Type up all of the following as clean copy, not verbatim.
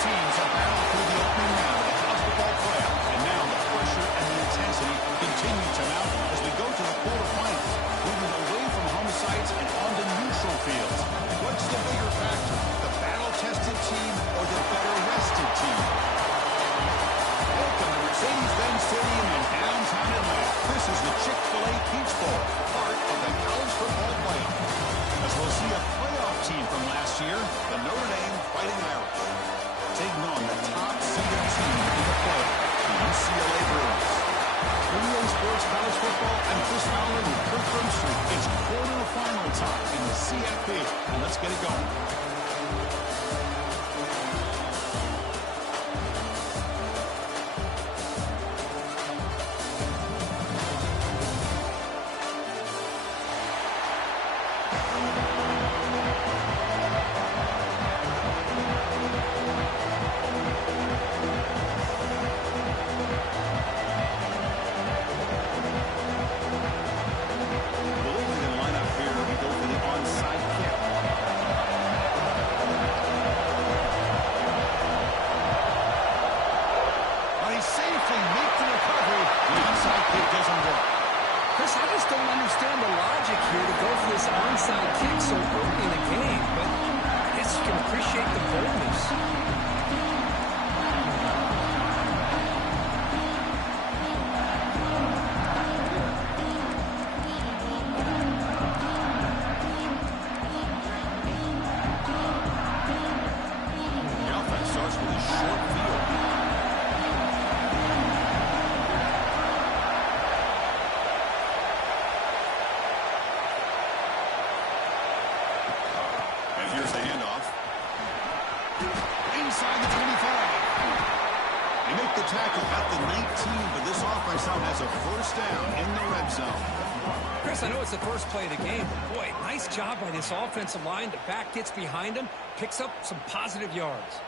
teams have battled through the opening round of the college football playoff, and now the pressure and the intensity continue to mount as we go to the quarterfinals, moving away from home sites and onto neutral fields. What's the bigger factor, the battle-tested team or the better-rested team? Welcome to Mercedes-Benz Stadium in downtown Atlanta. This is the Chick-fil-A Peach Bowl, part of the college football playoff. As we'll see a playoff team from last year, the Notre Dame Fighting Irish, taking on the top-seeded team in the playoff, the UCLA Bruins. NBA Sports College Football, I'm Chris Fowler with Kirk Street. It's quarterfinal time in the CFP, and let's get it going. Tackle at the 19, but this offense now has a first down in the red zone. Chris, I know it's the first play of the game, but boy, nice job by this offensive line. The back gets behind him, picks up some positive yards.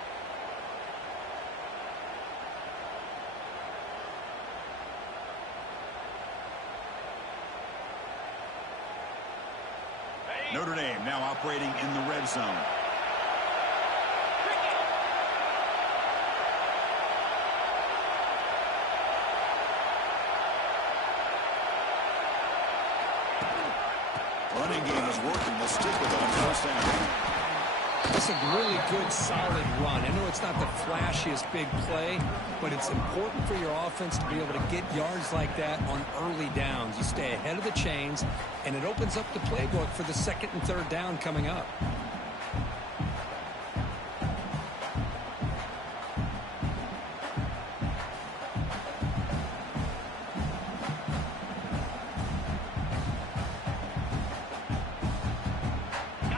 Notre Dame now operating in the red zone. Running game is working. They'll stick with it on first down. It's a really good, solid run. I know it's not the flashiest big play, but it's important for your offense to be able to get yards like that on early downs. You stay ahead of the chains, and it opens up the playbook for the second and third down coming up.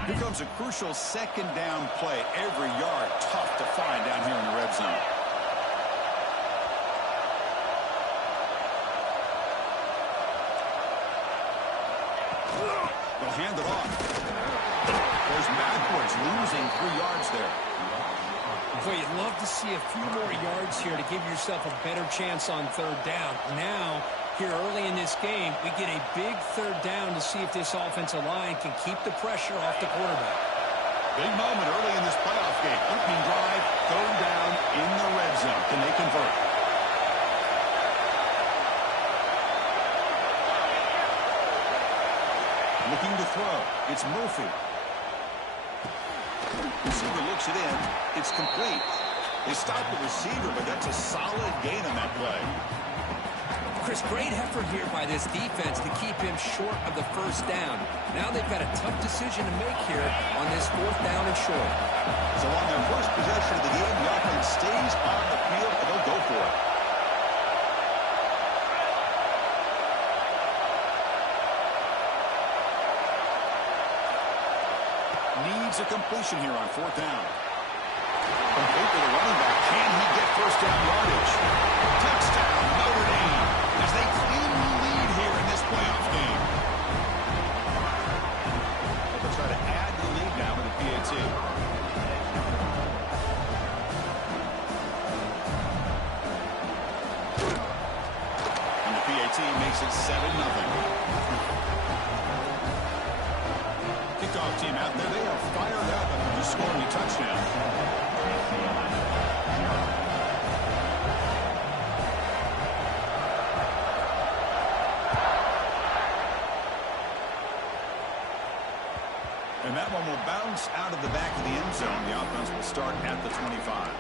Here comes a crucial second down play. Every yard tough to find down here in the red zone. They'll hand it off. Goes backwards, losing 3 yards there. Boy, you'd love to see a few more yards here to give yourself a better chance on third down. Now, here early in this game, we get a big third down to see if this offensive line can keep the pressure off the quarterback. Big moment early in this playoff game. Opening drive, third down in the red zone. Can they convert? Looking to throw. It's Murphy. Receiver looks it in. It's complete. They stop the receiver, but that's a solid gain on that play. Chris, great effort here by this defense to keep him short of the first down. Now they've got a tough decision to make here on this fourth down and short. So on their first possession of the game, the offense stays on the field, and they'll go for it. Needs a completion here on fourth down. Complete to the running back. Can he get first down yardage? Touchdown, Notre Dame, as they cleanly lead here in this playoff game. They'll try to add the lead now with the PAT. And the PAT makes it 7-0. Kickoff team out there. They are fired up after just scoring a touchdown. one will bounce out of the back of the end zone. The offense will start at the 25.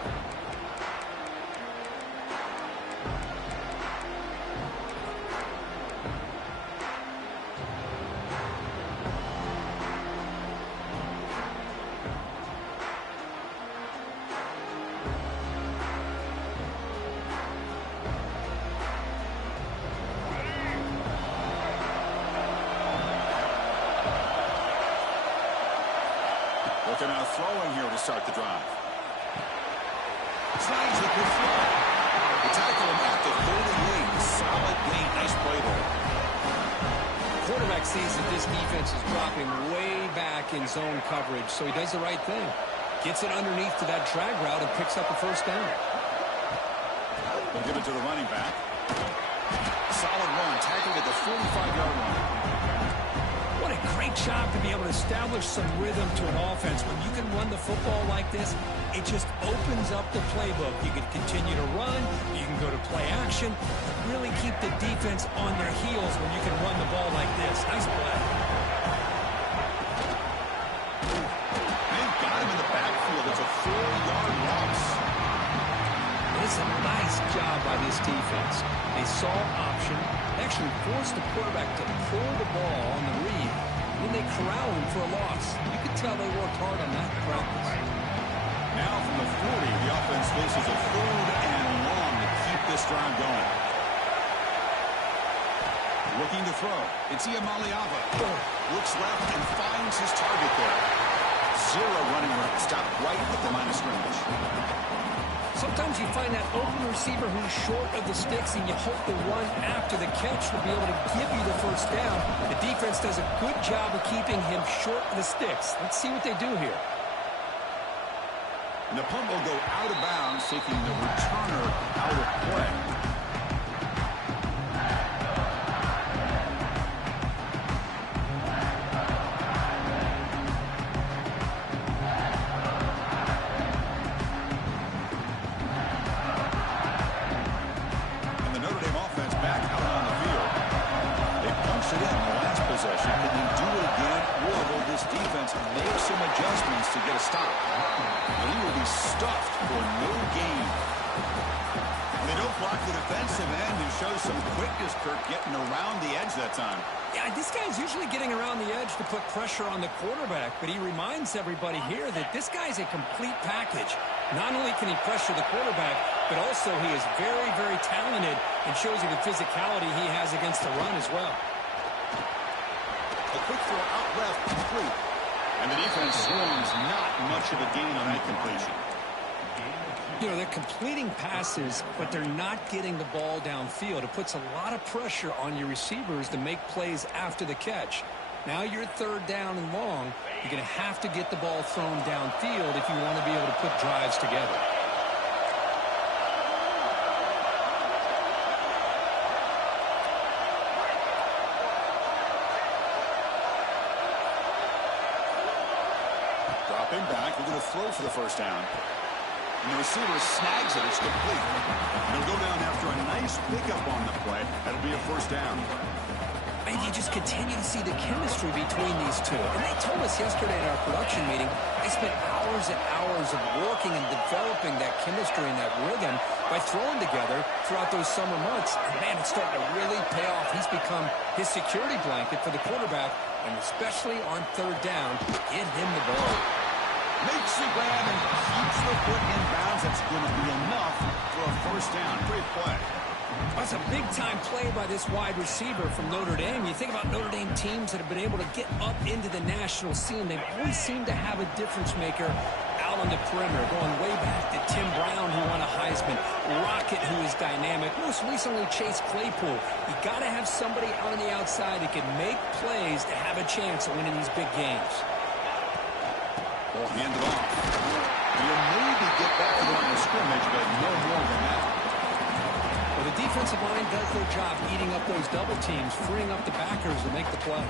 Looking out throwing here to start the drive. Snags it with throw. The tackle him at the 38. Solid gain. Nice play there. Quarterback sees that this defense is dropping way back in zone coverage, so he does the right thing. Gets it underneath to that drag route and picks up a first down. They'll give it to the running back. Solid run. Tackled at the 45-yard line. What a great job to be able to establish some rhythm to an offense. When you can run the football like this, it just opens up the playbook. You can continue to run. You can go to play action. Really keep the defense on their heels when you can run the ball like this. Nice play. They've got him in the backfield. It's a 4-yard loss. It's a nice job by this defense. They saw option, actually forced the quarterback to pull the ball on the read, and then they corral him for a loss. You could tell they worked hard on that practice. Now from the 40, the offense faces a 3rd and long to keep this drive going. Looking to throw. It's Iamaleava. Looks left and finds his target there. 0 running room. Stopped right at the line of scrimmage. Sometimes you find that open receiver who's short of the sticks, and you hope the run after the catch will be able to give you the first down. The defense does a good job of keeping him short of the sticks. Let's see what they do here. And the punt will go out of bounds, taking the returner out of play. Make some adjustments to get a stop. And he will be stuffed for no gain. And they don't block the defensive end, who shows some quickness, Kirk, getting around the edge that time. Yeah, this guy's usually getting around the edge to put pressure on the quarterback, but he reminds everybody here that this guy's a complete package. Not only can he pressure the quarterback, but also he is very, very talented and shows you the physicality he has against the run as well. A quick throw out left, complete. And the defense swarms, not much of a gain on that completion. You know, they're completing passes, but they're not getting the ball downfield. It puts a lot of pressure on your receivers to make plays after the catch. Now you're 3rd down and long. You're going to have to get the ball thrown downfield if you want to be able to put drives together. Dropping back, they're going to throw for the first down. And the receiver snags it. It's complete. And he'll go down after a nice pickup on the play. That'll be a first down. And you just continue to see the chemistry between these two. And they told us yesterday at our production meeting, they spent hours and hours of working and developing that chemistry and that rhythm by throwing together throughout those summer months. And, man, it's starting to really pay off. He's become his security blanket for the quarterback, and especially on 3rd down, get him the ball. Makes the grab and keeps the foot in bounds. That's going to be enough for a first down. Great play. That's a big-time play by this wide receiver from Notre Dame. You think about Notre Dame teams that have been able to get up into the national scene. They've always seemed to have a difference maker out on the perimeter, going way back to Tim Brown, who won a Heisman, Rocket, who is dynamic, most recently Chase Claypool. You got to have somebody on the outside that can make plays to have a chance of winning these big games. Ball handed off. You'll maybe get back to the line of scrimmage, but no more than that. Well, the defensive line does their job eating up those double teams, freeing up the backers to make the play.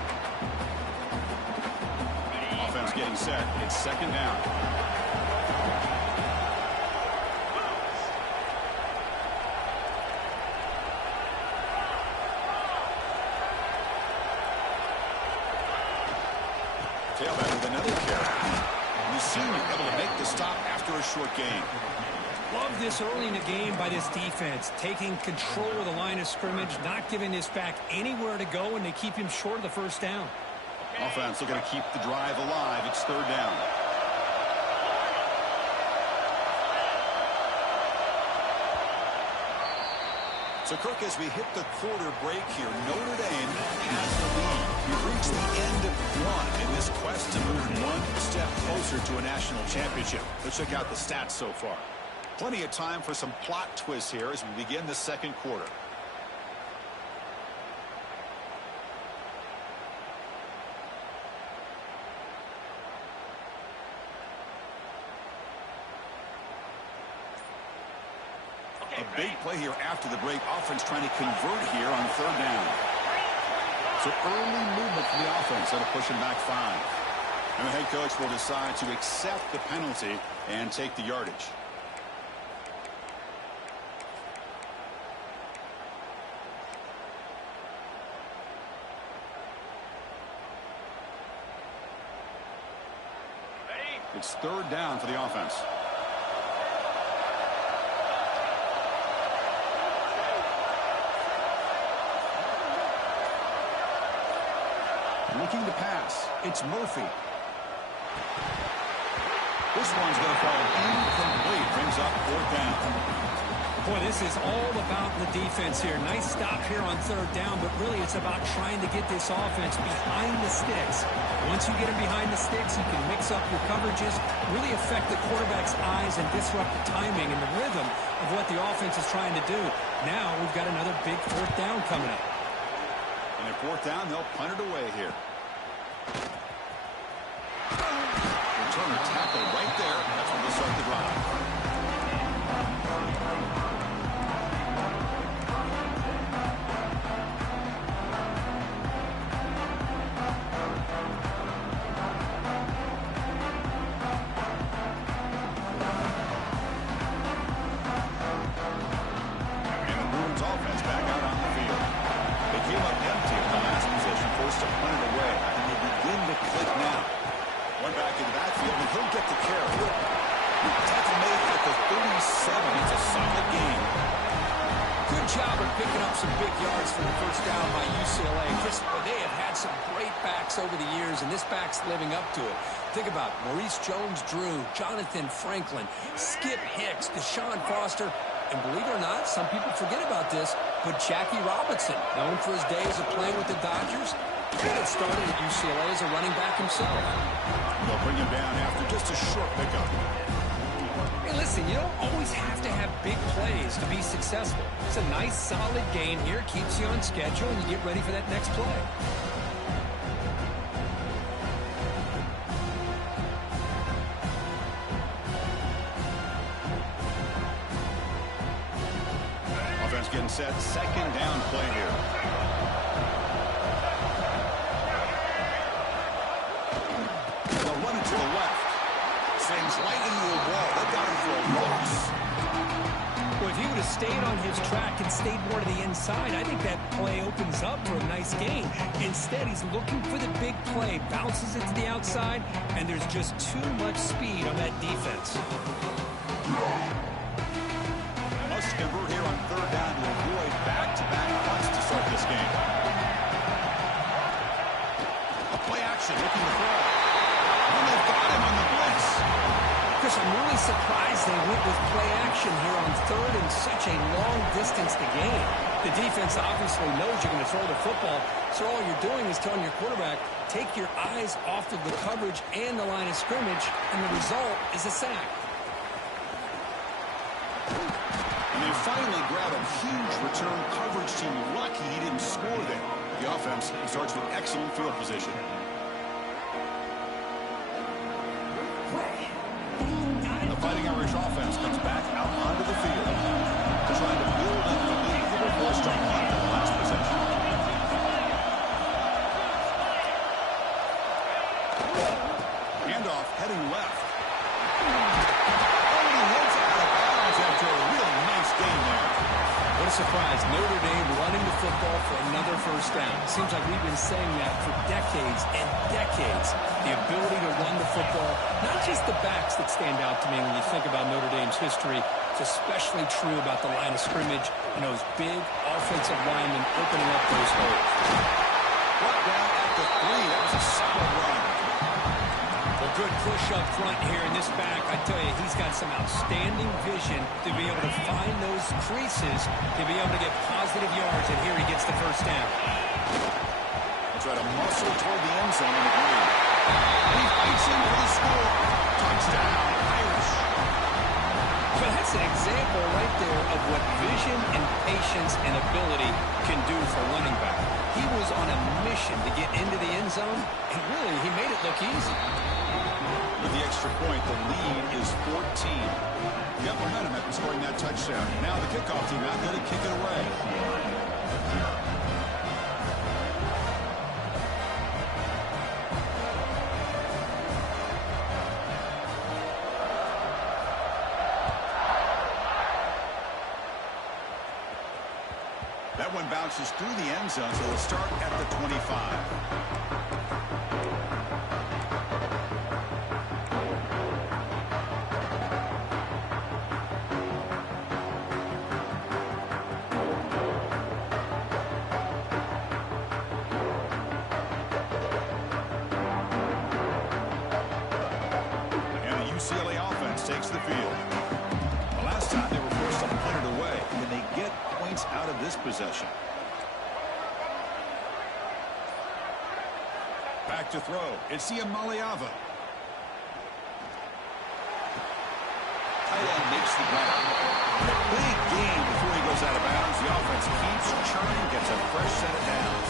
Offense getting set. It's 2nd down. Tailback with an another carry. The senior able to make the stop after a short gain. Love this early in the game by this defense, taking control of the line of scrimmage, not giving this back anywhere to go, and they keep him short of the first down. Offense looking to keep the drive alive. It's third down. So, Kirk, as we hit the quarter break here, Notre Dame has the lead. We've reached the end of one in this quest to move one step closer to a national championship. Let's check out the stats so far. Plenty of time for some plot twists here as we begin the second quarter. A big play here after the break. Offense trying to convert here on third down. So early movement from the offense. That'll push him back 5. And the head coach will decide to accept the penalty and take the yardage. It's third down for the offense. Looking to pass. It's Murphy. This one's going to fall incomplete. Brings up fourth down. Boy, this is all about the defense here. Nice stop here on third down, but really it's about trying to get this offense behind the sticks. Once you get them behind the sticks, you can mix up your coverages, really affect the quarterback's eyes and disrupt the timing and the rhythm of what the offense is trying to do. Now we've got another big fourth down coming up. And at fourth down, they'll punt it away here. Returner tackle right there. That's when they'll start the drive. And the Bruins offense back out on the field. They came up empty in the last possession, forced to punt it away. And they begin to click now. One back in the backfield, and he'll get the carry. Tackle made at the 37. It's a solid game. Good job of picking up some big yards for the first down by UCLA. They have had some great backs over the years, and this back's living up to it. Think about Maurice Jones-Drew, Jonathan Franklin, Skip Hicks, Deshaun Foster, and believe it or not, some people forget about this, but Jackie Robinson, known for his days of playing with the Dodgers, he got started at UCLA as a running back himself. They'll bring him down after just a short pickup. Hey, listen, you don't always have to have big plays to be successful. It's a nice, solid game here. Keeps you on schedule, and you get ready for that next play. Offense getting set. Second down play here. They'll run it to the left. Sings right into the wall. They got him for a loss. Well, if he would have stayed on his track and stayed more to the inside, I think that play opens up for a nice gain. Instead, he's looking for the big play, bounces it to the outside, and there's just too much speed on that defense. Must convert here on third down to avoid back-to-back punts to start this game. A play action, looking to throw. And they've got him on the blitz. Chris, I'm really surprised they went with play action here on third and such a long distance to gain. The defense obviously knows you're going to throw the football, so all you're doing is telling your quarterback, take your eyes off of the coverage and the line of scrimmage, and the result is a sack. And they finally grab a huge return coverage team. Lucky he didn't score there. The offense starts with excellent field position. The Fighting Irish offense comes back out onto the field. They're trying to build up the lead. They were forced to punt in the last possession. Handoff heading left. Oh, he hits out of bounds after a really nice game there. What a surprise. Notre Dame running the football for another first down. Seems like we've been saying that for decades and decades. the ability to run the football, not just the backs that stand out to me when you think about Notre Dame's history. It's especially true about the line of scrimmage and those big offensive linemen opening up those holes. Brought down at the 3. That was a solid run. Well, good push up front here in this back. I tell you, he's got some outstanding vision to be able to find those creases, to be able to get positive yards, and here he gets the first down. He'll try to muscle toward the end zone on the green. He fights in for the score. Touchdown, Irish. But that's an example right there of what vision and patience and ability can do for a running back. He was on a mission to get into the end zone, and really, he made it look easy. With the extra point, the lead is 14. Got momentum after scoring that touchdown. Now the kickoff team out there to kick it away. That one bounces through the end zone, so we'll start at the 25. UCLA offense takes the field. The last time they were forced to put it away, and they get points out of this possession. Back to throw. It's Maliava. Tight end makes the grab. Big gain before he goes out of bounds. The offense keeps churning, gets a fresh set of downs.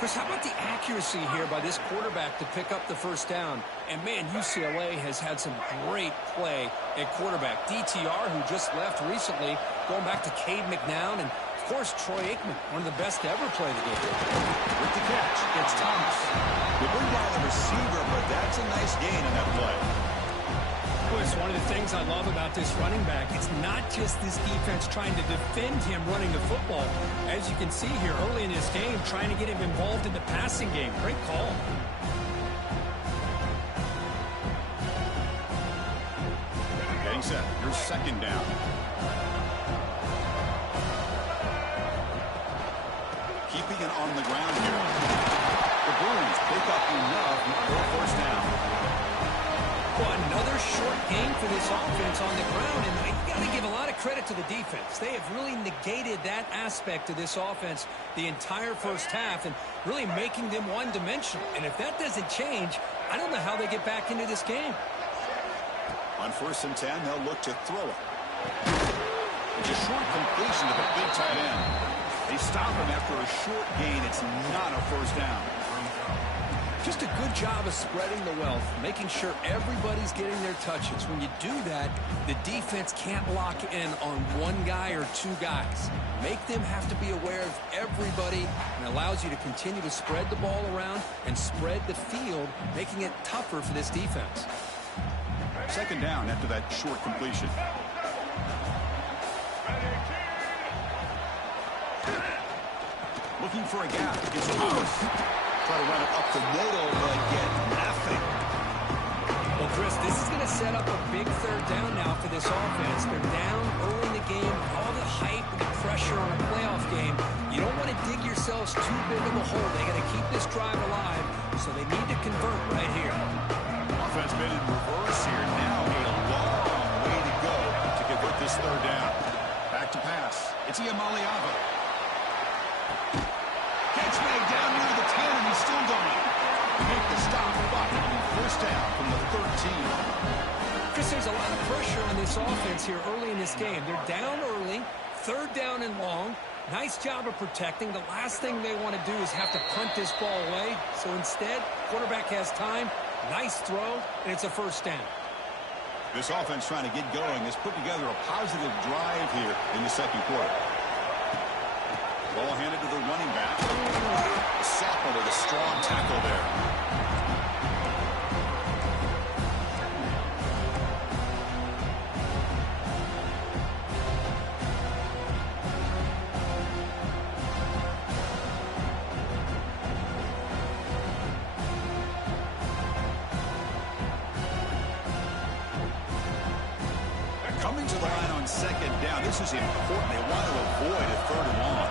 Chris, how about the accuracy here by this quarterback to pick up the first down? And, man, UCLA has had some great play at quarterback. DTR, who just left recently, going back to Cade McNown, and, of course, Troy Aikman, one of the best to ever play the game. With the catch, it's Thomas. They bring down the receiver, but that's a nice gain in that play. Well, it's one of the things I love about this running back. It's not just this defense trying to defend him running the football. As you can see here early in this game, trying to get him involved in the passing game. Great call. Getting set. Here's second down. Keeping it on the ground here. The Bruins pick up enough for a first down. Well, another short game for this offense on the ground, and you got to give a lot of credit to the defense. They have really negated that aspect of this offense the entire first half and really making them one-dimensional. And if that doesn't change, I don't know how they get back into this game. On 1st and 10, they'll look to throw it. It's a short completion to the big tight end. They stop him after a short gain. It's not a first down. Just a good job of spreading the wealth, making sure everybody's getting their touches. When you do that, the defense can't lock in on one guy or two guys. Make them have to be aware of everybody, and allows you to continue to spread the ball around and spread the field, making it tougher for this defense. Second down after that short completion. Looking for a gap. It's Thomas. Try to run it up the middle, but get nothing. Well, Chris, this is going to set up a big third down now for this offense. They're down early in the game. All the hype and the pressure on a playoff game. You don't want to dig yourselves too big of a hole. They got to keep this drive alive, so they need to convert right here. Offense been in reverse here. Now a long way to go to convert this third down. Back to pass. It's Maliava. Catch made down near the 10, and he's still going. Make the stop, but first down from the 13. Chris, there's a lot of pressure on this offense here early in this game. They're down early, third down and long. Nice job of protecting. The last thing they want to do is have to punt this ball away. So instead, quarterback has time, nice throw, and it's a first down. This offense trying to get going has put together a positive drive here in the second quarter. Ball handed to the running back. Sophomore with a strong tackle there. Coming to the line on second down. This is important. They want to avoid a third and long.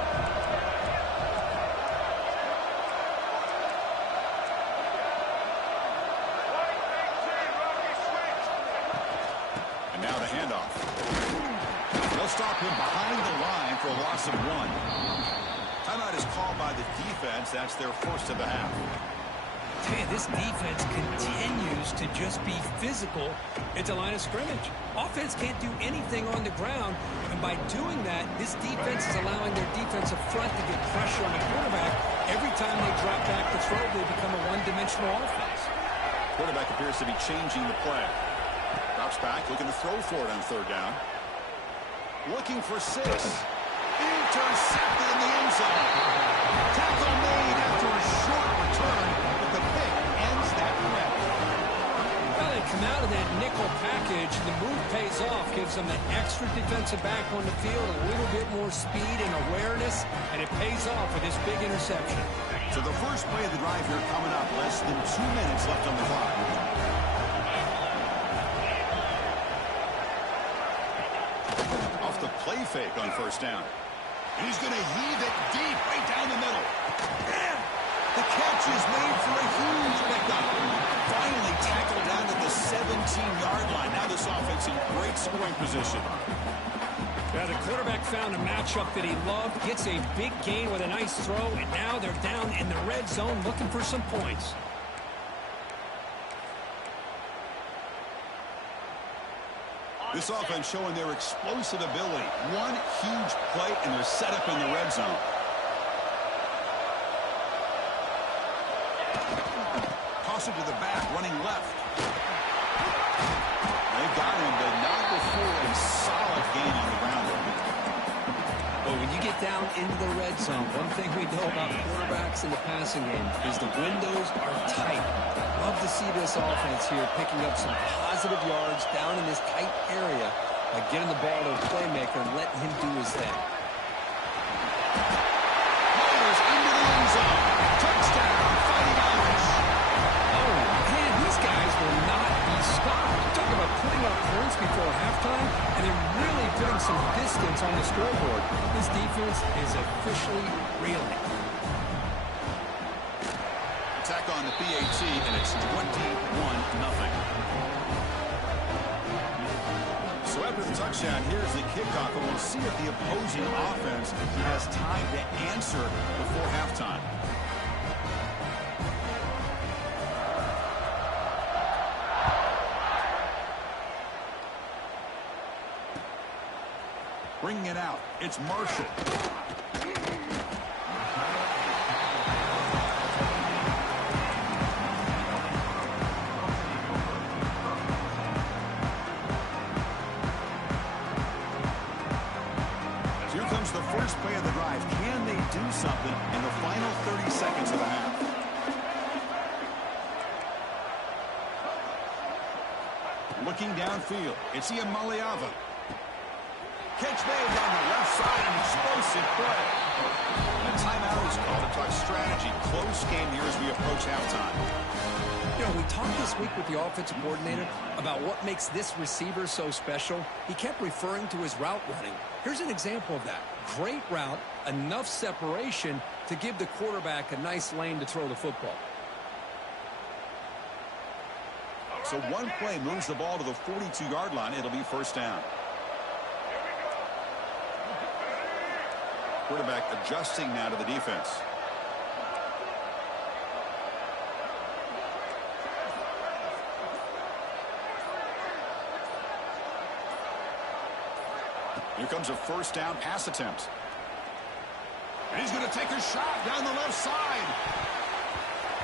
And now the handoff. They'll stop him behind the line for a loss of 1. Timeout is called by the defense. That's their first of the half. Man, this defense continues to just be physical at the line of scrimmage. Offense can't do anything on the ground, and by doing that, this defense is allowing their defensive front to get pressure on the quarterback. Every time they drop back to throw, they become a one-dimensional offense. Quarterback appears to be changing the play. Drops back, looking to throw for it on third down. Looking for 6. Intercepted in the end zone. Tackle made after a short return, but the pick ends that threat. Well, they come out of that nickel package. The move pays off, gives them an extra defensive back on the field, a little bit more speed and awareness, and it pays off with this big interception. So the first play of the drive here coming up. Less than 2 minutes left on the clock. Off the play fake on first down. And he's going to heave it deep right down the middle. And the catch is made for a huge pickup. Finally tackled down to the 17-yard line. Now this offense in great scoring position. Yeah, the quarterback found a matchup that he loved, gets a big gain with a nice throw, and now they're down in the red zone looking for some points. This offense showing their explosive ability. One huge play, and they're set up in the red zone. Toss it to the back, running left. They got him, but not before a solid gain on the ground. But when you get down into the red zone, one thing we know about quarterbacks in the passing game is the windows are tight. Love to see this offense here picking up some positive yards down in this tight area by getting the ball to a playmaker and letting him do his thing. Motors into the end zone. Touchdown, Fighting Irish. Oh, man, these guys will not be stopped. Talk about putting up points before halftime, and then really putting some distance on the scoreboard. This defense is officially reeling. Attack on the PAT, and it's 21-0. So after the touchdown, here's the kickoff, and we'll see if the opposing offense has time to answer before halftime. Bringing it out, it's Marshall. Here comes the first play of the drive. Can they do something in the final 30 seconds of the half? Looking downfield, it's Iamaleava. Catch made down the left side, an explosive play. And a timeout is called to talk strategy. Close game here as we approach halftime. You know, we talked this week with the offensive coordinator about what makes this receiver so special. He kept referring to his route running. Here's an example of that. Great route, enough separation to give the quarterback a nice lane to throw the football. So one play moves the ball to the 42-yard line. It'll be first down. Quarterback adjusting now to the defense. Here comes a first down pass attempt. And he's going to take a shot down the left side.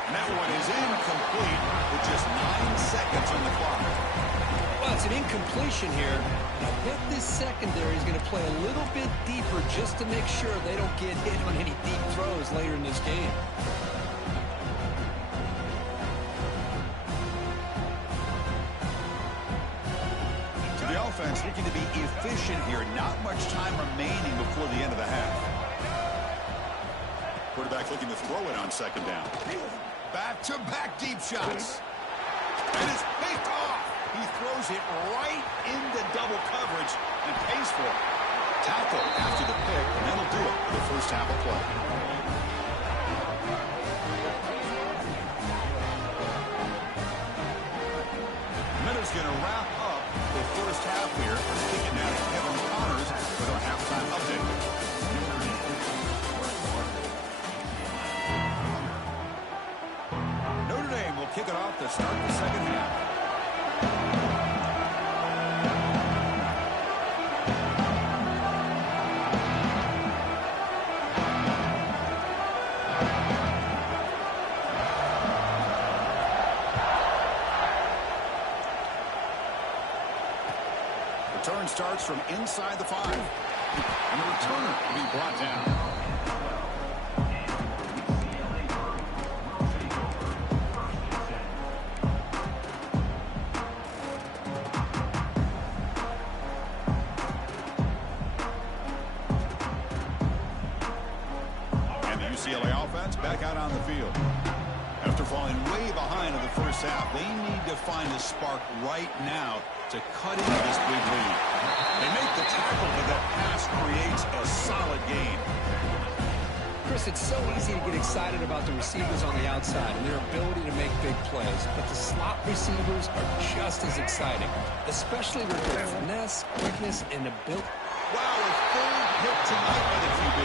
And that one is incomplete with just 9 seconds on the clock. Well, it's an incompletion here. I bet this secondary is going to play a little bit deeper just to make sure they don't get hit on any deep throws later in this game. The offense looking to be efficient here. Not much time remaining before the end of the half. Quarterback looking to throw it on second down. Back-to-back deep shots. And it's picked off. He throws it right into double coverage and pays for it. Tackle after the pick, and that'll do it for the first half of play. Miller's going to wrap up the first half here. Kick it down to Kevin Connors with our halftime update. Notre Dame will kick it off to start the second half. Return starts from inside the 5. And the returner will be brought down. And the UCLA offense back out on the field. After falling way behind in the first half, they need to find a spark right now to cut into this big lead. They make the tackle, but that pass creates a solid gain. Chris, it's so easy to get excited about the receivers on the outside and their ability to make big plays, but the slot receivers are just as exciting, especially with their finesse, quickness, and ability. Wow, a third hit tonight by the QB.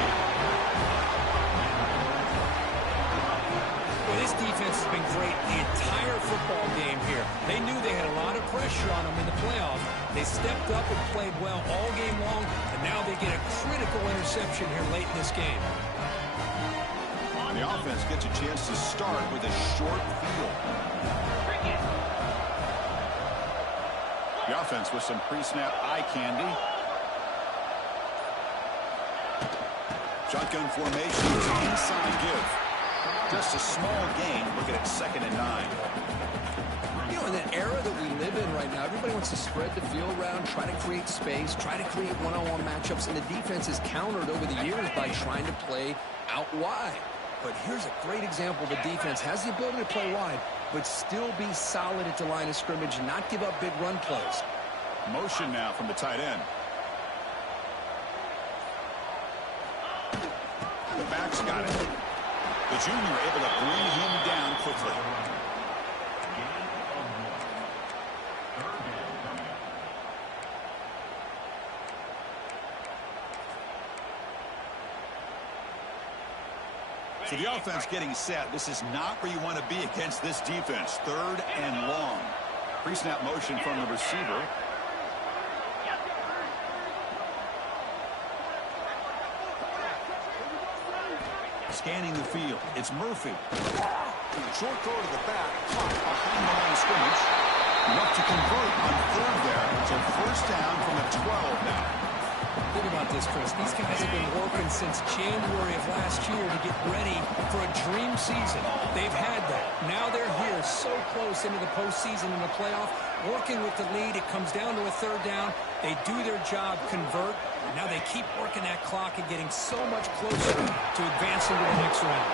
This defense has been great the entire football game here. They knew they had a lot of pressure on them in the playoffs. They stepped up and played well all game long, and now they get a critical interception here late in this game. And the offense gets a chance to start with a short field. The offense with some pre-snap eye candy. Shotgun formation, inside give. Just a small gain, looking at 2nd and 9. You know, in the era that we live in right now, everybody wants to spread the field around, try to create space, try to create one-on-one matchups, and the defense is countered over the years by trying to play out wide. But here's a great example. The defense has the ability to play wide, but still be solid at the line of scrimmage and not give up big run plays. Motion now from the tight end. The back's got it. The junior able to bring him down quickly. So the offense getting set. This is not where you want to be against this defense. 3rd and long. Pre-snap motion from the receiver. Scanning the field. It's Murphy. Short throw to the back. Caught behind the line of scrimmage. Enough to convert on 3rd there. So first down from the 12 now. Think about this, Chris. These guys have been working since January of last year to get ready for a dream season. They've had that. Now they're here so close into the postseason and the playoff. Working with the lead, it comes down to a 3rd down. They do their job, convert. And now they keep working that clock and getting so much closer to advancing to the next round.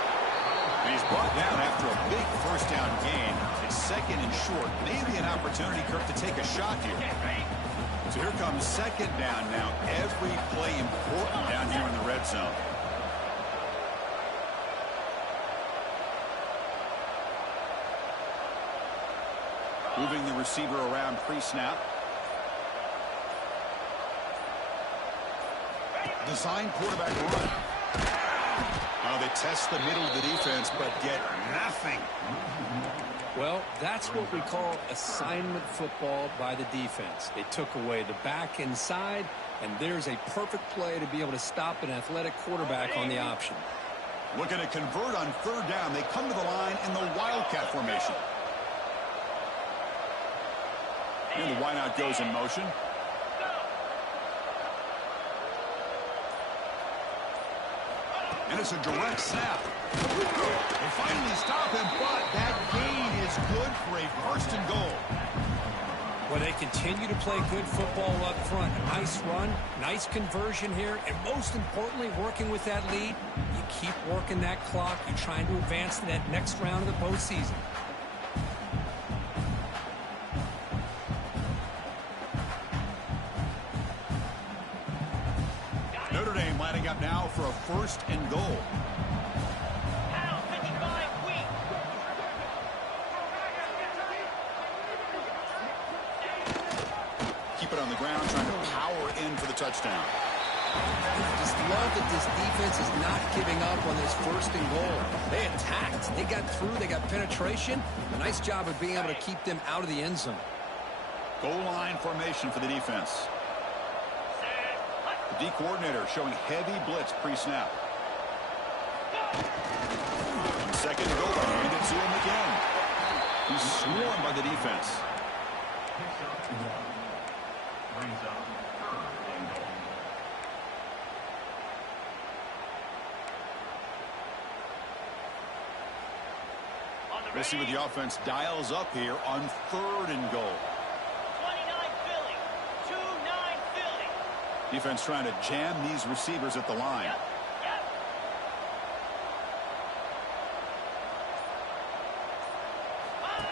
And he's brought down after a big first down gain. It's 2nd and short. Maybe an opportunity, Kirk, to take a shot here. So here comes 2nd down now. Every play important down here in the red zone. Moving the receiver around pre-snap. Design quarterback run. Now they test the middle of the defense, but get nothing. Well, that's what we call assignment football by the defense. They took away the back inside, and there's a perfect play to be able to stop an athletic quarterback on the option. Looking to convert on 3rd down. They come to the line in the Wildcat formation. And the wideout goes in motion. And it's a direct snap. They finally stop him, but that gain is good for a 1st and goal. Well, they continue to play good football up front. Nice run, nice conversion here, and most importantly, working with that lead, you keep working that clock. You're trying to advance to that next round of the postseason. now for a 1st and goal. Keep it on the ground, trying to power in for the touchdown. I just love that this defense is not giving up on this 1st and goal. They attacked. They got through. They got penetration. A nice job of being able to keep them out of the end zone. Goal line formation for the defense. The D coordinator showing heavy blitz pre-snap. 2nd and goal. Hand it to him again. He's swarmed by the defense. We'll see what the offense dials up here on 3rd and goal. 29 Philly. 2-9 Philly. Defense trying to jam these receivers at the line. Yep.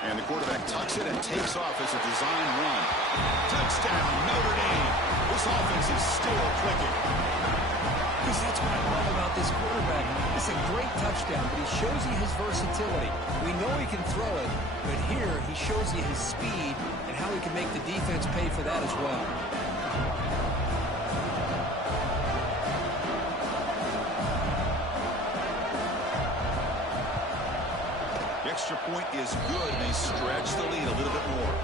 And the quarterback tucks it and takes off as a design run. Touchdown, Notre Dame. This offense is still clicking. Because that's what I love about this quarterback. It's a great touchdown, but he shows you his versatility. We know he can throw it, but here he shows you his speed and how he can make the defense pay for that as well. The extra point is good, and they stretch the lead a little bit more.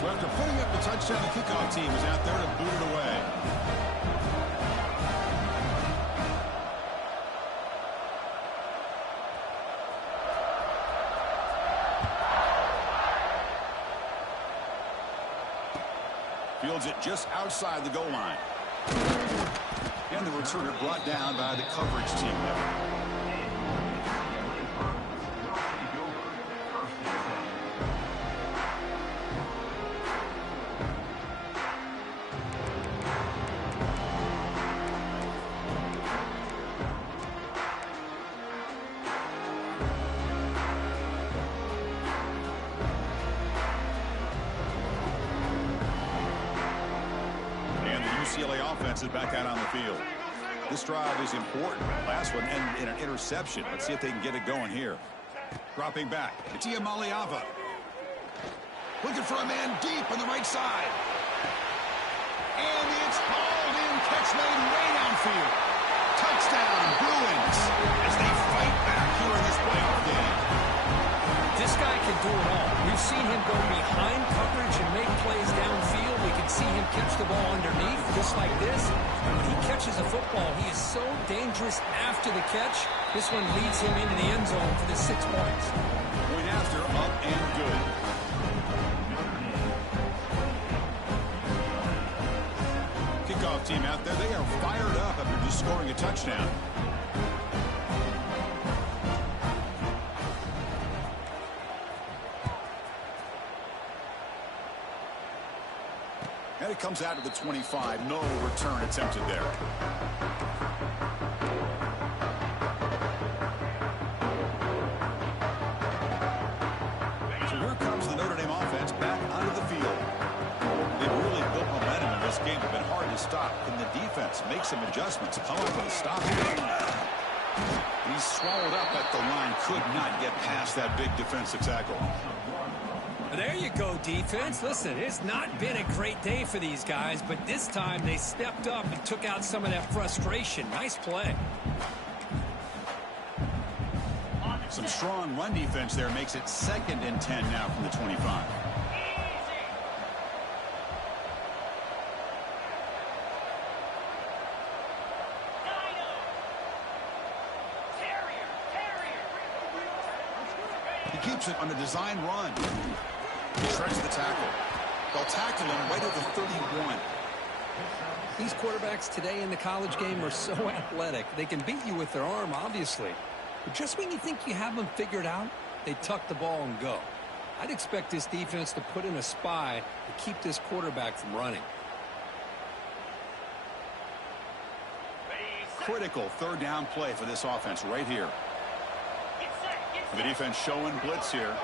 So after putting up the touchdown, the kickoff team is out there to boot it away. Fields it just outside the goal line. And the returner brought down by the coverage team there. UCLA offense is back out on the field. This drive is important. Last one ended in an interception. Let's see if they can get it going here. Dropping back. It's Maliava. Looking for a man deep on the right side. And it's hauled in. Catch made way downfield. Touchdown, Bruins, as they fight back here in this playoff game. This guy can do it all. We've seen him go behind coverage and make plays downfield. We can see him catch the ball underneath, just like this. And when he catches a football, he is so dangerous after the catch. This one leads him into the end zone for the 6 points. Point after, up and good. Kickoff team out there, they are fired up after just scoring a touchdown. And it comes out to the 25. No return attempted there. So here comes the Notre Dame offense back onto the field. They've really built momentum in this game. It's been hard to stop. Can the defense make some adjustments? Come up with a stop here. He's swallowed up at the line. Could not get past that big defensive tackle. There you go, defense. Listen, it's not been a great day for these guys, but this time they stepped up and took out some of that frustration. Nice play. Some strong run defense there makes it 2nd and 10 now from the 25. He keeps it on a design run. He shreds the tackle. They'll tackle him right at the 31. These quarterbacks today in the college game are so athletic. They can beat you with their arm, obviously. But just when you think you have them figured out, they tuck the ball and go. I'd expect this defense to put in a spy to keep this quarterback from running. critical third down play for this offense right here. The defense showing blitz here.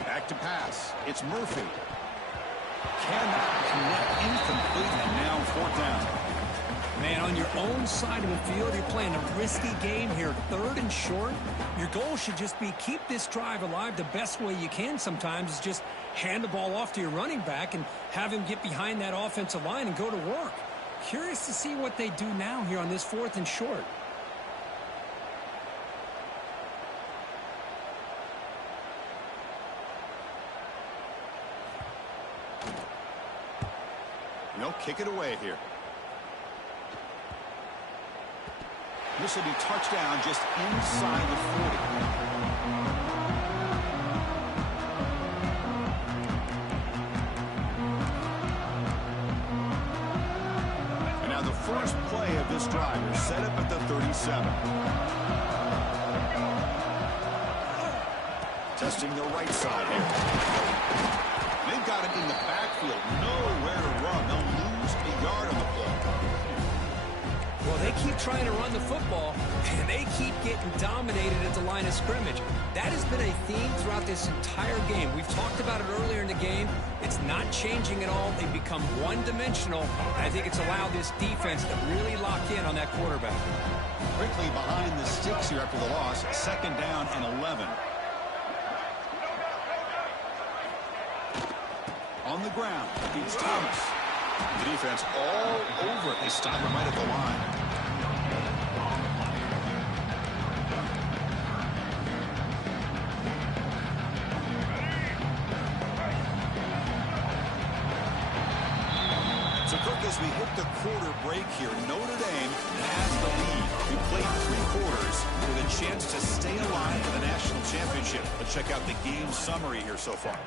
Back to pass. It's Murphy. Cannot connect, incomplete, and now fourth down. Man, on your own side of the field, you're playing a risky game here. Third and short. Your goal should just be keep this drive alive the best way you can sometimes is just hand the ball off to your running back and have him get behind that offensive line and go to work. Curious to see what they do now here on this fourth and short. No, kick it away here. This will be touchdown just inside the 40. And now the first play of this drive is set up at the 37. Testing the right side here. They've got him in the backfield. Nowhere to run. They'll lose a yard on the play. Well, they keep trying to run the football, and they keep getting dominated at the line of scrimmage. That has been a theme throughout this entire game. We've talked about it earlier in the game. It's not changing at all. They've become one-dimensional, and I think it's allowed this defense to really lock in on that quarterback. Quickly behind the sticks here after the loss. Second down and 11. On the ground, it's Thomas. The defense all over it. They stop him right at the line. So, Cook, as we hit the quarter break here, Notre Dame has the lead. We played 3 quarters with a chance to stay alive for the national championship. Let's check out the game summary here so far.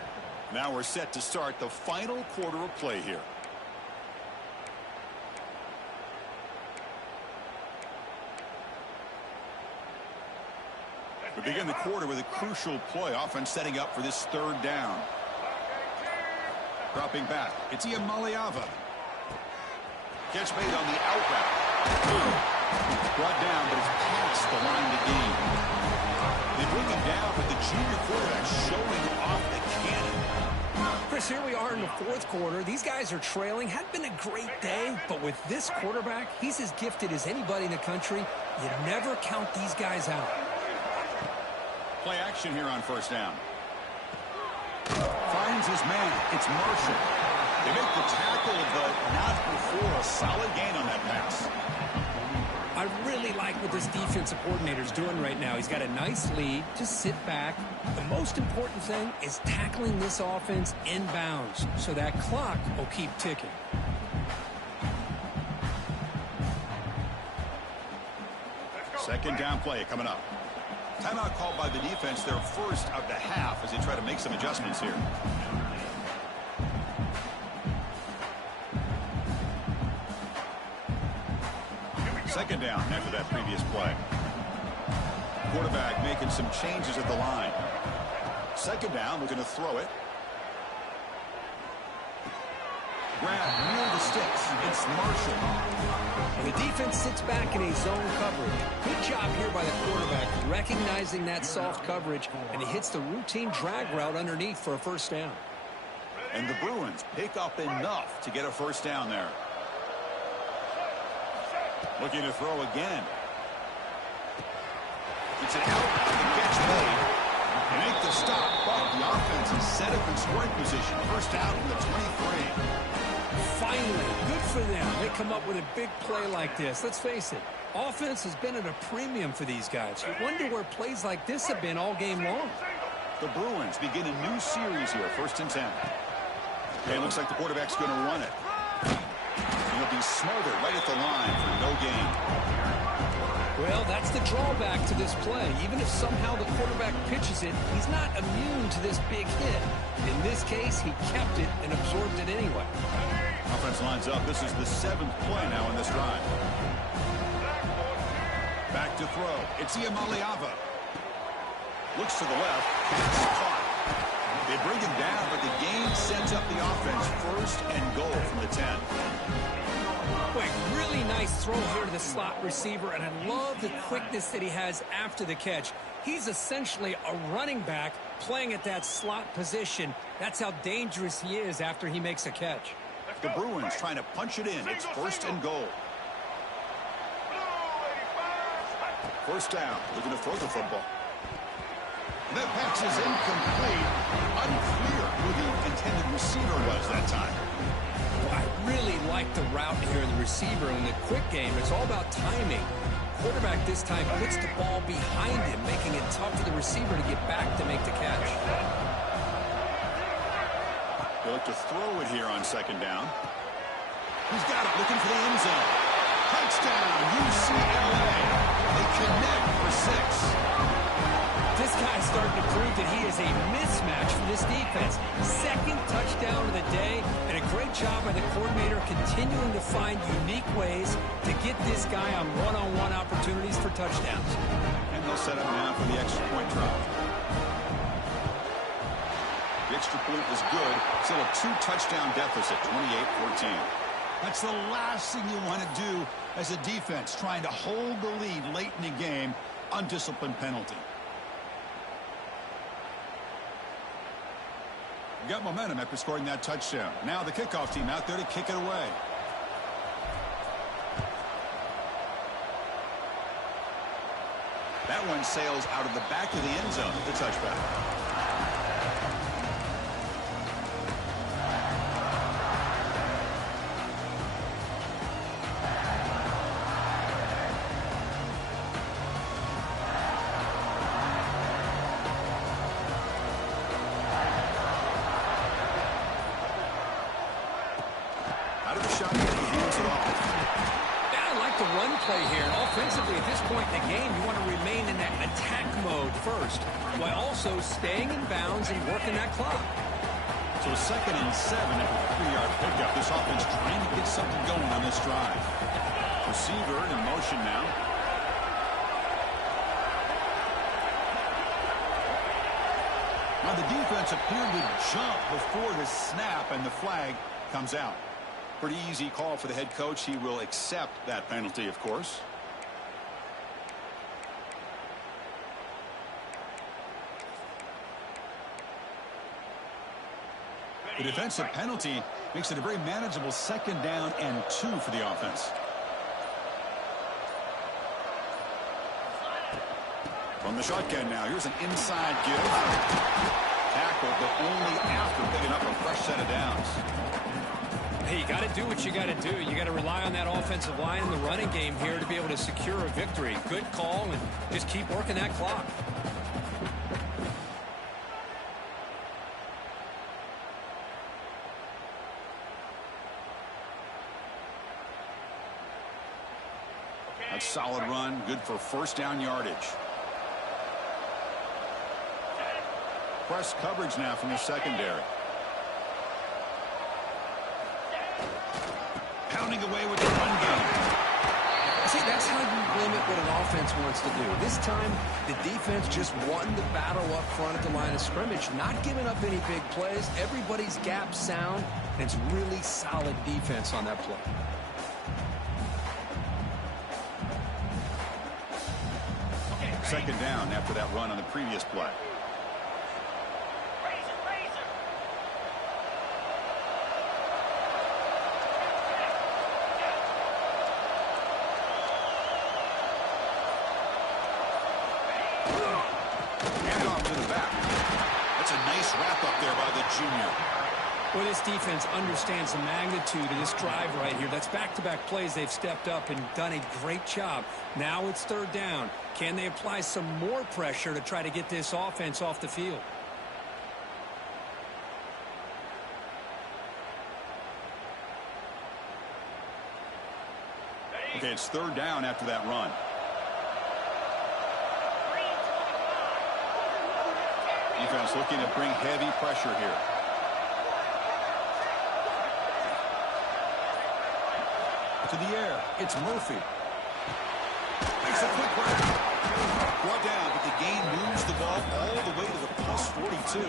Now we're set to start the final quarter of play here. We begin the quarter with a crucial play. Offense setting up for this third down. Dropping back. It's Iamaleava. Catch made on the out route. Brought down, but it's past the line to gain. They bring him down, but the junior quarterback showing off the cannon. Chris, here we are in the fourth quarter. These guys are trailing. Had been a great day, but with this quarterback, he's as gifted as anybody in the country. You never count these guys out. Play action here on first down. Finds his man. It's Marshall. They make the tackle, but not before a solid gain on that pass. I really like what this defensive coordinator's doing right now. He's got a nice lead. Just sit back. The most important thing is tackling this offense inbounds so that clock will keep ticking. Second down play coming up. Timeout called by the defense, their first of the half as they try to make some adjustments here. Second down after that previous play. Quarterback making some changes at the line. Second down, we're going to throw it. Grab near the sticks. It's Marshall. And the defense sits back in a zone coverage. Good job here by the quarterback recognizing that soft coverage, and he hits the routine drag route underneath for a first down. And the Bruins pick up enough to get a first down there. Looking to throw again. It's an outbound to catch made. They make the stop, but the offense is set up in scoring position. First down from the 23. Finally, good for them. They come up with a big play like this. Let's face it, offense has been at a premium for these guys. You wonder where plays like this have been all game long. The Bruins begin a new series here, 1st and 10. Okay, looks like the quarterback's going to run it. He'll be smothered right at the line for no gain. Well, that's the drawback to this play. Even if somehow the quarterback pitches it, he's not immune to this big hit. In this case, he kept it and absorbed it anyway. Offense lines up. This is the 7th play now in this drive. Back to throw. It's Iamaleava. Looks to the left. It's caught. They bring him down, but the gain sets up the offense first and goal from the 10. Boy, really nice throw here to the slot receiver, and I love the quickness that he has after the catch. He's essentially a running back playing at that slot position. That's how dangerous he is after he makes a catch. The Bruins trying to punch it in. It's first and goal. First down, looking to throw the football. That pass is incomplete. Unclear who the intended receiver was that time. Well, I really like the route here of the receiver. In the quick game, it's all about timing. Quarterback this time puts the ball behind him, making it tough for the receiver to get back to make the catch. They look to throw it here on second down. He's got it, looking for the end zone. Touchdown, UCLA. They connect for 6. This guy's starting to prove that he is a mismatch for this defense. Second touchdown of the day, and a great job by the coordinator continuing to find unique ways to get this guy on one-on-one opportunities for touchdowns. And they'll set up now for the extra point drive. The extra point is good. Still a 2-touchdown deficit, 28-14. That's the last thing you want to do as a defense, trying to hold the lead late in the game, undisciplined penalty. Got momentum after scoring that touchdown. Now the kickoff team out there to kick it away. That one sails out of the back of the end zone, the touchback. Staying in bounds and working that clock. So 2nd and 7 after the 3-yard pickup. This offense trying to get something going on this drive. Receiver in motion now. Now the defense appeared to jump before the snap, and the flag comes out. Pretty easy call for the head coach. He will accept that penalty, of course. The defensive penalty makes it a very manageable 2nd down and 2 for the offense. From the shotgun now, here's an inside give. Tackle, but only after picking up a fresh set of downs. Hey, you got to do what you got to do. You got to rely on that offensive line in the running game here to be able to secure a victory. Good call, and just keep working that clock. A solid run, good for first down yardage. Press coverage now from the secondary. Pounding away with the run game. See, that's how you limit what an offense wants to do. This time, the defense just won the battle up front at the line of scrimmage, not giving up any big plays. Everybody's gap sound, and it's really solid defense on that play. Second down after that run on the previous play. Hand off to the back. That's a nice wrap up there by the junior. Well, this defense understands the magnitude of this drive right here. That's back-to-back plays. They've stepped up and done a great job. Now it's 3rd down. Can they apply some more pressure to try to get this offense off the field? Okay, it's 3rd down after that run. Defense looking to bring heavy pressure here. To the air, it's Murphy. Makes a quick break. Brought down, but the gain moves the ball all the way to the +42.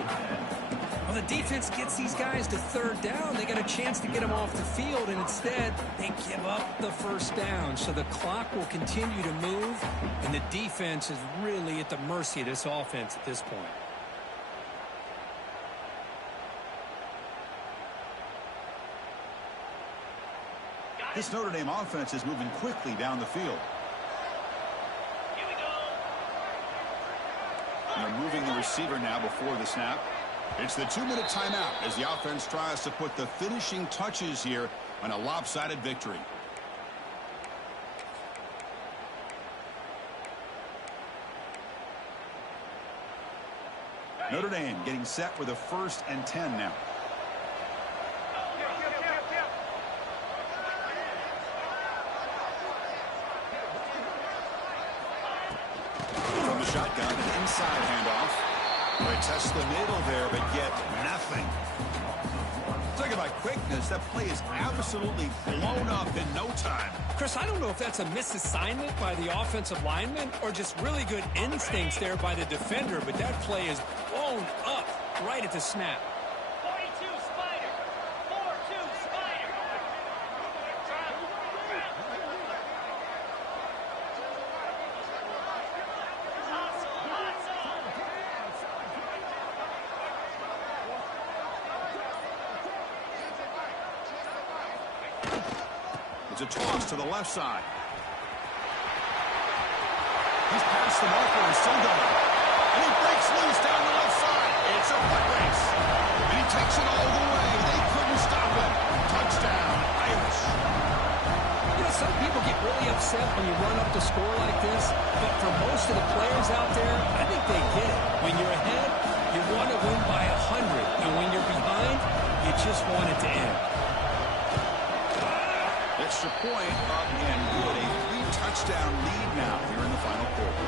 Well, the defense gets these guys to third down. They got a chance to get them off the field, and instead they give up the first down. So the clock will continue to move, and the defense is really at the mercy of this offense at this point. This Notre Dame offense is moving quickly down the field. Here we go. And they're moving the receiver now before the snap. It's the 2-minute timeout as the offense tries to put the finishing touches here on a lopsided victory. Notre Dame getting set with a 1st and 10 now. From the shotgun, an inside handoff. They test the middle there, but get nothing. Talk about quickness. That play is absolutely blown up in no time. Chris, I don't know if that's a misassignment by the offensive lineman or just really good instincts there by the defender, but that play is blown up right at the snap. 42 Spider. 4-2 Spider. It's a toss to the left side. He's past the marker and still going. And he breaks loose down the left side. It's a foot race. And he takes it all the way. They couldn't stop him. Touchdown, Irish. You know, some people get really upset when you run up the score like this, but for most of the players out there, I think they get it. When you're ahead, you want to win by 100, and when you're behind, you just want it to end. Extra point up and good. A 3-touchdown lead now here in the final quarter.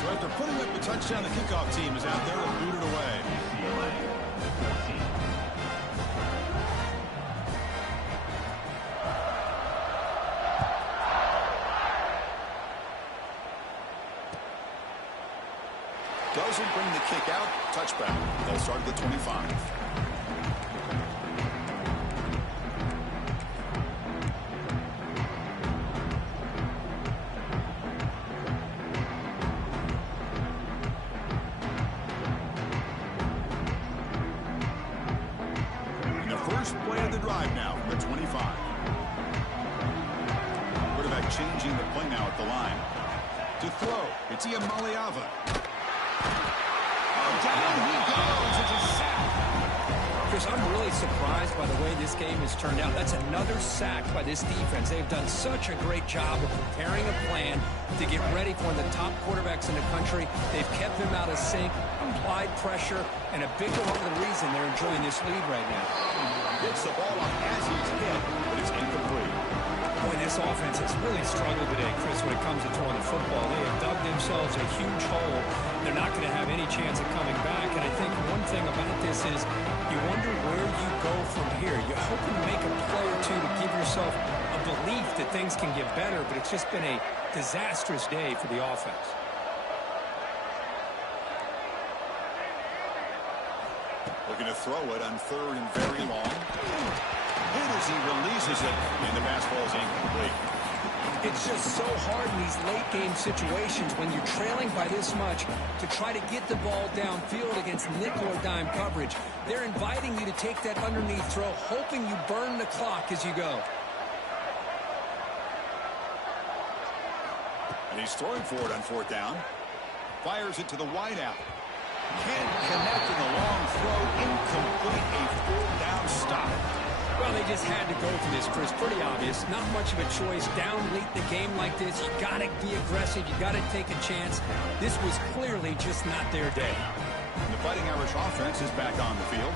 So after putting up the touchdown, the kickoff team is out there and booted away. Doesn't bring the kick out. Touchback. They'll start at the 25. First play of the drive now from the 25. Quarterback changing the play now at the line. To throw, it's Iamaleava. Oh, down he goes. It's a sack. Chris, I'm really surprised by the way this game has turned out. That's another sack by this defense. They've done such a great job of preparing a plan to get ready for one of the top quarterbacks in the country. They've kept him out of sync, applied pressure, and a big part of the reason they're enjoying this lead right now. Gets the ball up as he's hit, but it's incomplete. Boy, this offense has really struggled today, Chris, when it comes to throwing the football. They have dug themselves a huge hole. They're not going to have any chance of coming back. And I think one thing about this is you wonder where you go from here. You're hoping to make a play or two to give yourself a belief that things can get better, but it's just been a disastrous day for the offense. Looking to throw it on 3rd and very long. And as he releases it, and the pass ball is incomplete. It's just so hard in these late-game situations when you're trailing by this much to try to get the ball downfield against nickel or dime coverage. They're inviting you to take that underneath throw, hoping you burn the clock as you go. And he's throwing for it on 4th down. Fires it to the wideout. Can't connect in the long throw. Incomplete. A 4th down stop. Well, they just had to go for this, Chris. Pretty obvious. Not much of a choice. Down late in the game like this, you got to be aggressive. You got to take a chance. This was clearly just not their day. And the Fighting Irish offense is back on the field.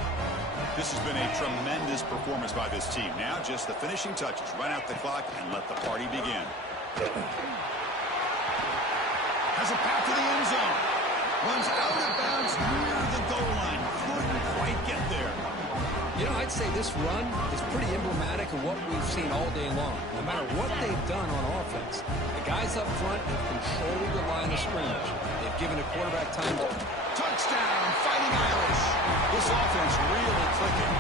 This has been a tremendous performance by this team. Now just the finishing touches. Run out the clock and let the party begin. Has a pass to the end zone. Runs out of bounds near the goal line. Couldn't quite get there. You know, I'd say this run is pretty emblematic of what we've seen all day long. No matter what they've done on offense, the guys up front have controlled the line of scrimmage. They've given the quarterback time to Touchdown, Fighting Irish. This offense really clicking.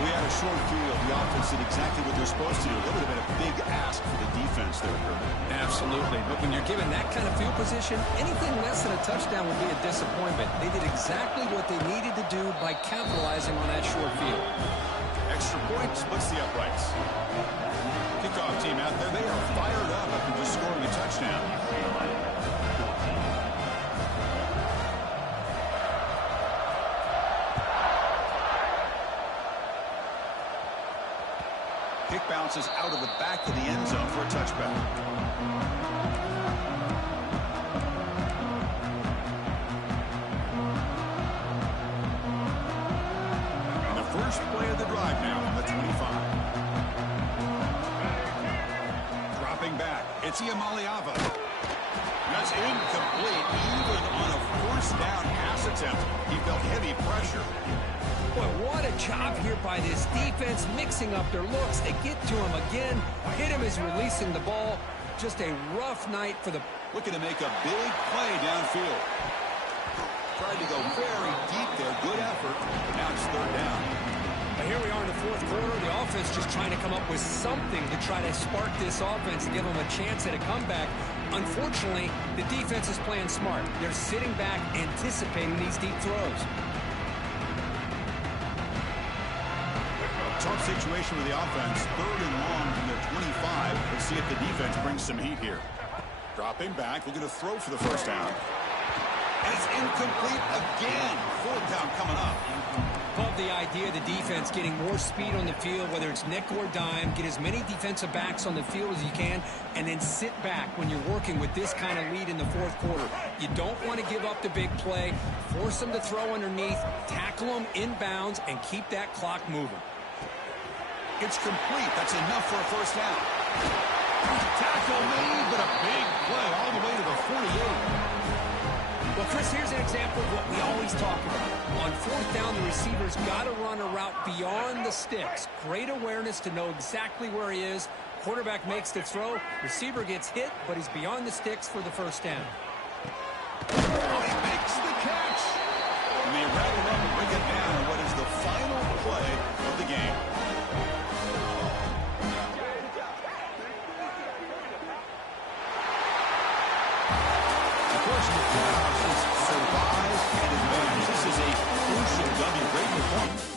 We had a short field. The offense did exactly what they're supposed to do. That would have been a big ask for the defense there, Kirk. Absolutely. But when you're given that kind of field position, anything less than a touchdown would be a disappointment. They did exactly what they needed to do by capitalizing on that short field. Extra point splits the uprights. Kickoff team out there. They are fired up after just scoring a touchdown. Kick bounces out of the back of the end zone for a touchback. And the first play of the drive now on the 25. Dropping back, it's Iamaleava. That's incomplete. Even on a first down pass attempt, he felt heavy pressure. Boy, what a job here by this defense, mixing up their looks. They get to him again. Hit him as releasing the ball. Just a rough night for the... Looking to make a big play downfield. Tried to go very deep there. Good effort. Now it's third down. But here we are in the fourth quarter. The offense just trying to come up with something to try to spark this offense and give them a chance at a comeback. Unfortunately, the defense is playing smart. They're sitting back, anticipating these deep throws. Tough situation with the offense. Third and long from their 25. Let's see if the defense brings some heat here. Dropping back. Looking to throw for the first down. And it's incomplete again. Fourth down coming up. Love the idea of the defense getting more speed on the field, whether it's nickel or dime. Get as many defensive backs on the field as you can, and then sit back when you're working with this kind of lead in the fourth quarter. You don't want to give up the big play. Force them to throw underneath, tackle them inbounds, and keep that clock moving. It's complete. That's enough for a first down. Tackle made, but a big play all the way to the 48. Well, Chris, here's an example of what we always talk about. On fourth down, the receiver's got to run a route beyond the sticks. Great awareness to know exactly where he is. Quarterback makes the throw. Receiver gets hit, but he's beyond the sticks for the first down. Oh, he makes the catch. And they wrap it up and bring it down in what is the final play of the game. Survive and advance. This is a crucial W. Great performance.